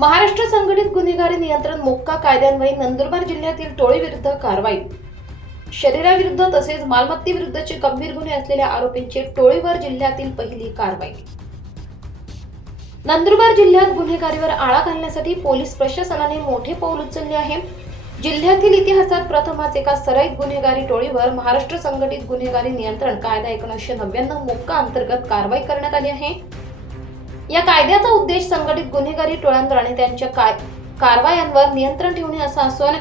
महाराष्ट्र संघटित गुन्हेगारी नियंत्रण मोक्का कायद्यान्वये नंदुरबार जिल्ह्यातील टोळीविरुद्ध कारवाई. शरीराविरुद्ध तसेच मालमत्तेविरुद्धचे गंभीर गुन्हे असलेल्या आरोपींची टोळीवर जिल्ह्यातील पहिली कारवाई. नंदुरबार जिल्ह्यात गुन्हेगारीवर आळा घालण्यासाठी पोलीस प्रशासनाने मोठे पाऊल उचलले आहे. जिल्ह्यातील इतिहासात प्रथमच एका सराईत गुन्हेगारी टोळीवर महाराष्ट्र संघटित गुन्हेगारी नियंत्रण कायदा एकोणीसशे नव्याण्णव मोक्का अंतर्गत कारवाई करण्यात आली आहे. या कायद्याचा उद्देश गुन्हेगारी टोळ्यांवर आणि त्यांच्या काय कारवायांवर नियंत्रण ठेवणे असा असून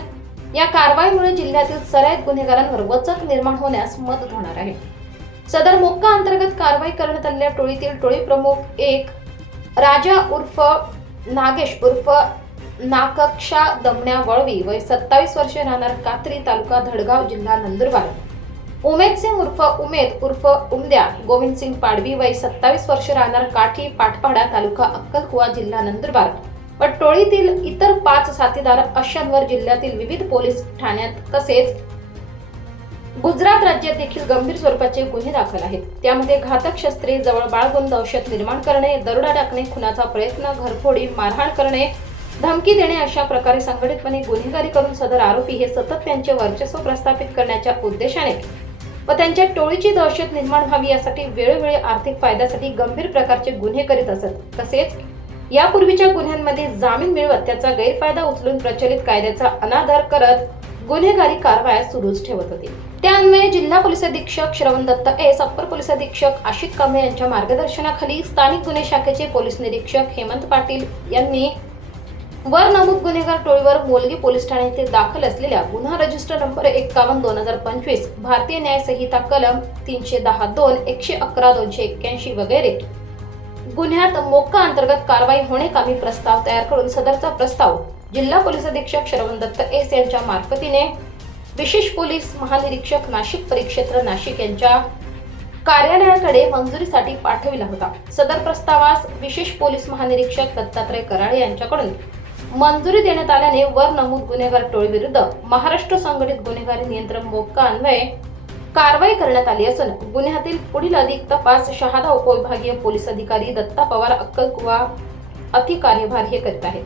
या कारवाईमुळे जिल्ह्यातील सराईत गुन्हेगारांवर वचक निर्माण होण्यास मदत होणार आहे. सदर मोक्का अंतर्गत कारवाई करण्यात आलेल्या टोळीतील टोळी प्रमुख एक राजा उर्फ नागेश उर्फ नाकक्षा दमण्या वळवी वय सत्तावीस वर्षे राहणार कात्री तालुका धडगाव जिल्हा नंदुरबार. उमेद सिंग उर्फ उमेद उर्फ उमद्या गोविंद सिंग पाडवी वय सत्तावीस वर्ष राहणार काठी पाटपाडा तालुका अक्कलकुवा जिल्हा नंदुरबार. व टोळीतील इतर पाच साथीदार अशांवर जिल्ह्यातील विविध पोलीस ठाण्यात तसेच गुजरात राज्यात देखील गंभीर स्वरूपाचे गुन्हे दाखल आहेत. त्यामध्ये घातक शस्त्रे जवळ बाळगून दहशत निर्माण करणे दरोडा टाकणे खुनाचा प्रयत्न घरफोडी मारहाण करणे धमकी देणे अशा प्रकारे संघटितपणे गुन्हेगारी करून सदर आरोपी हे सतत त्यांचे वर्चस्व प्रस्थापित करण्याच्या उद्देशाने व त्यांच्या टोळीची दहशत निर्माण व्हावी यासाठी वेळोवेळी आर्थिक फायद्यासाठी गंभीर प्रकारचे गुन्हे करीत असत. तसेच यापूर्वीच्या गुन्ह्यांमध्ये जामीन मिळवत त्याचा गैरफायदा उचलून प्रचलित कायद्याचा अनादर करत गुन्हेगारी कारवाया सुरूच ठेवत होते. त्याअन्वये जिल्हा पोलीस अधीक्षक श्रवण दत्त एस अप्पर पोलीस अधीक्षक आशिक कांबळे यांच्या मार्गदर्शनाखाली स्थानिक गुन्हे शाखेचे पोलीस निरीक्षक हेमंत पाटील यांनी वर नमूद गुन्हेगार टोळीवर मोलगी पोलीस ठाणे येथे दाखल असलेल्या गुन्हा रजिस्टर नंबर एक्कावन्न दोन हजार पंचवीस भारतीय न्याय संहिता कलम तीनशे दहा दोन एकशे अकरा दोनशे एक्क्याऐंशी वगैरे. गुन्ह्यात मोक्का अंतर्गत कारवाई होणे कामी प्रस्ताव तयार करून सदरचा प्रस्ताव जिल्हा पोलीस अधीक्षक श्रवण दत्त एस यांच्या मार्फतीने विशेष पोलीस महानिरीक्षक नाशिक परिक्षेत्र नाशिक यांच्या कार्यालयाकडे मंजुरीसाठी पाठविला होता. सदर प्रस्तावास विशेष पोलीस महानिरीक्षक दत्तात्रय कराळे यांच्याकडून मंजुरी देण्यात आल्याने वर नमूद गुन्हेगार टोळीविरुद्ध महाराष्ट्र संघटित गुन्हेगारी नियंत्रण मोक्का अन्वये कारवाई करण्यात आली असून गुन्ह्यातील पुढील अधिक तपास शहादा उपविभागीय पोलीस अधिकारी दत्ता पवार अक्कलकुवा अतिकार्यभार हे करीत आहेत.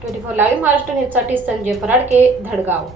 ट्वेंटी फोर लाईव्ह महाराष्ट्र न्यूजसाठी संजय पराडके धडगाव.